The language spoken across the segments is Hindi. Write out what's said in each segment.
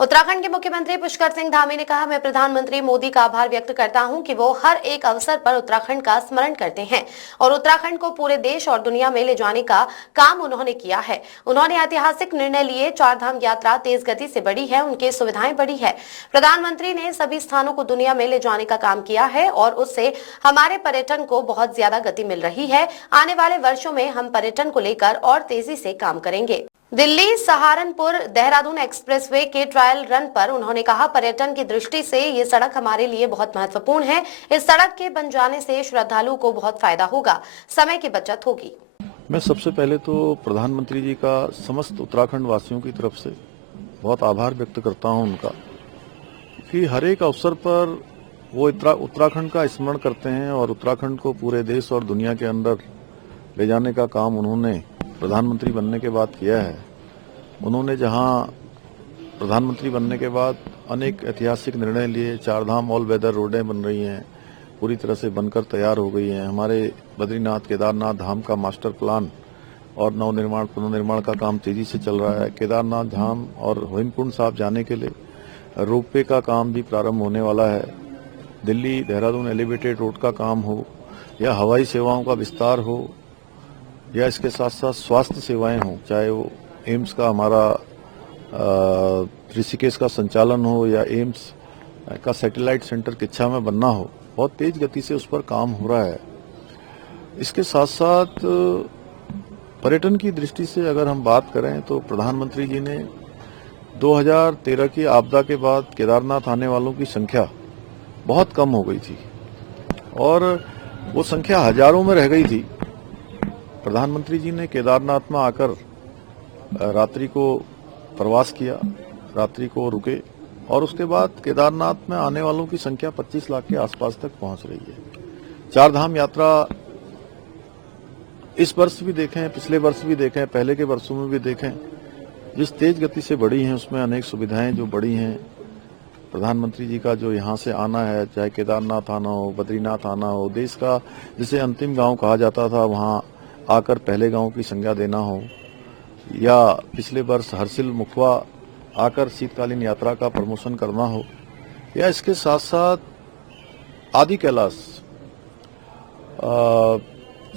उत्तराखंड के मुख्यमंत्री पुष्कर सिंह धामी ने कहा, मैं प्रधानमंत्री मोदी का आभार व्यक्त करता हूं कि वो हर एक अवसर पर उत्तराखंड का स्मरण करते हैं और उत्तराखंड को पूरे देश और दुनिया में ले जाने का काम उन्होंने किया है। उन्होंने ऐतिहासिक निर्णय लिए। चारधाम यात्रा तेज गति से बढ़ी है, उनकी सुविधाएं बढ़ी है। प्रधानमंत्री ने सभी स्थानों को दुनिया में ले जाने का काम किया है और उससे हमारे पर्यटन को बहुत ज्यादा गति मिल रही है। आने वाले वर्षों में हम पर्यटन को लेकर और तेजी से काम करेंगे। दिल्ली सहारनपुर देहरादून एक्सप्रेसवे के ट्रायल रन पर उन्होंने कहा, पर्यटन की दृष्टि से ये सड़क हमारे लिए बहुत महत्वपूर्ण है। इस सड़क के बन जाने से श्रद्धालुओं को बहुत फायदा होगा, समय की बचत होगी। मैं सबसे पहले तो प्रधानमंत्री जी का समस्त उत्तराखंड वासियों की तरफ से बहुत आभार व्यक्त करता हूं उनका, कि हर एक अवसर पर वो उत्तराखंड का स्मरण करते हैं और उत्तराखंड को पूरे देश और दुनिया के अंदर ले जाने का काम उन्होंने प्रधानमंत्री बनने के बाद किया है। उन्होंने जहां प्रधानमंत्री बनने के बाद अनेक ऐतिहासिक निर्णय लिए, चारधाम ऑल वेदर रोडें बन रही हैं, पूरी तरह से बनकर तैयार हो गई हैं। हमारे बद्रीनाथ केदारनाथ धाम का मास्टर प्लान और नवनिर्माण पुनर्निर्माण का काम तेजी से चल रहा है। केदारनाथ धाम और हेमकुंड साहब जाने के लिए रोपवे का काम भी प्रारंभ होने वाला है। दिल्ली देहरादून एलिवेटेड रोड का काम हो या हवाई सेवाओं का विस्तार हो या इसके साथ साथ स्वास्थ्य सेवाएं हों, चाहे वो एम्स का हमारा ऋषिकेश का संचालन हो या एम्स का सैटेलाइट सेंटर किच्छा में बनना हो, बहुत तेज गति से उस पर काम हो रहा है। इसके साथ साथ पर्यटन की दृष्टि से अगर हम बात करें तो प्रधानमंत्री जी ने 2013 की आपदा के बाद केदारनाथ आने वालों की संख्या बहुत कम हो गई थी और वो संख्या हजारों में रह गई थी। प्रधानमंत्री जी ने केदारनाथ में आकर रात्रि को प्रवास किया, रात्रि को रुके और उसके बाद केदारनाथ में आने वालों की संख्या 25 लाख के आसपास तक पहुंच रही है। चारधाम यात्रा इस वर्ष भी देखें, पिछले वर्ष भी देखें, पहले के वर्षों में भी देखें, जिस तेज गति से बढ़ी हैं उसमें अनेक सुविधाएं जो बढ़ी हैं। प्रधानमंत्री जी का जो यहाँ से आना है, चाहे केदारनाथ आना हो, बद्रीनाथ आना हो, देश का जिसे अंतिम गांव कहा जाता था वहाँ आकर पहले गांव की संज्ञा देना हो, या पिछले वर्ष हर्षिल मुखवा आकर शीतकालीन यात्रा का प्रमोशन करना हो, या इसके साथ साथ आदि कैलाश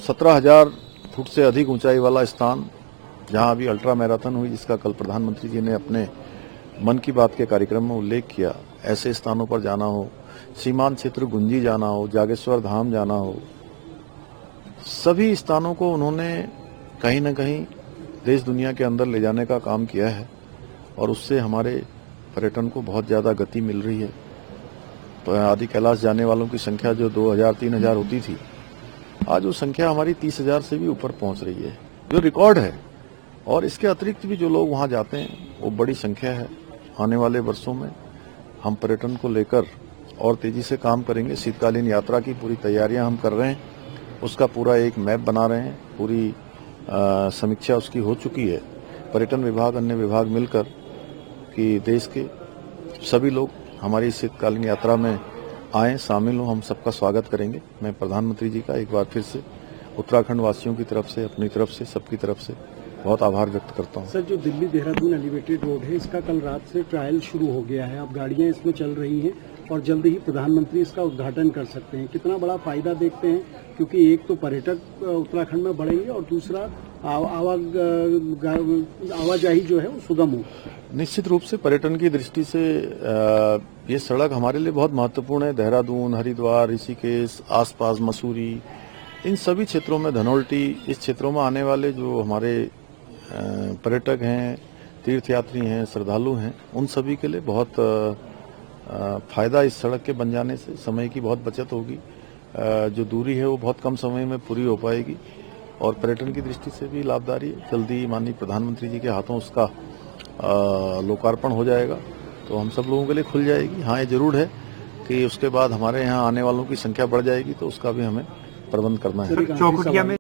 17,000 फुट से अधिक ऊंचाई वाला स्थान जहां अभी अल्ट्रा मैराथन हुई, जिसका कल प्रधानमंत्री जी ने अपने मन की बात के कार्यक्रम में उल्लेख किया, ऐसे स्थानों पर जाना हो, सीमांत क्षेत्र गुंजी जाना हो, जागेश्वर धाम जाना हो, सभी स्थानों को उन्होंने कहीं न कहीं देश दुनिया के अंदर ले जाने का काम किया है और उससे हमारे पर्यटन को बहुत ज़्यादा गति मिल रही है। तो आदि कैलाश जाने वालों की संख्या जो 2000-3000 होती थी, आज वो संख्या हमारी 30,000 से भी ऊपर पहुंच रही है, जो रिकॉर्ड है। और इसके अतिरिक्त भी जो लोग वहां जाते हैं वो बड़ी संख्या है। आने वाले वर्षों में हम पर्यटन को लेकर और तेजी से काम करेंगे। शीतकालीन यात्रा की पूरी तैयारियां हम कर रहे हैं, उसका पूरा एक मैप बना रहे हैं, पूरी समीक्षा उसकी हो चुकी है। पर्यटन विभाग, अन्य विभाग मिलकर कि देश के सभी लोग हमारी शीतकालीन यात्रा में आएँ, शामिल हों, हम सबका स्वागत करेंगे। मैं प्रधानमंत्री जी का एक बार फिर से उत्तराखंड वासियों की तरफ से, अपनी तरफ से, सबकी तरफ से बहुत आभार व्यक्त करता हूँ। सर, जो दिल्ली देहरादून एलिवेटेड रोड है, इसका कल रात से ट्रायल शुरू हो गया है। अब गाड़ियाँ इसमें चल रही हैं और जल्द ही प्रधानमंत्री इसका उद्घाटन कर सकते हैं। कितना बड़ा फायदा देखते हैं, क्योंकि एक तो पर्यटक उत्तराखंड में बढ़ेंगे और दूसरा आवाजाही जो है वो सुगम हो। निश्चित रूप से पर्यटन की दृष्टि से ये सड़क हमारे लिए बहुत महत्वपूर्ण है। देहरादून, हरिद्वार, ऋषिकेश, आसपास मसूरी, इन सभी क्षेत्रों में, धनौल्टी, इस क्षेत्रों में आने वाले जो हमारे पर्यटक हैं, तीर्थयात्री हैं, श्रद्धालु हैं, उन सभी के लिए बहुत फायदा इस सड़क के बन जाने से। समय की बहुत बचत होगी, जो दूरी है वो बहुत कम समय में पूरी हो पाएगी और पर्यटन की दृष्टि से भी लाभकारी है। जल्दी माननीय प्रधानमंत्री जी के हाथों उसका लोकार्पण हो जाएगा तो हम सब लोगों के लिए खुल जाएगी। हाँ, ये जरूर है कि उसके बाद हमारे यहाँ आने वालों की संख्या बढ़ जाएगी, तो उसका भी हमें प्रबंध करना है।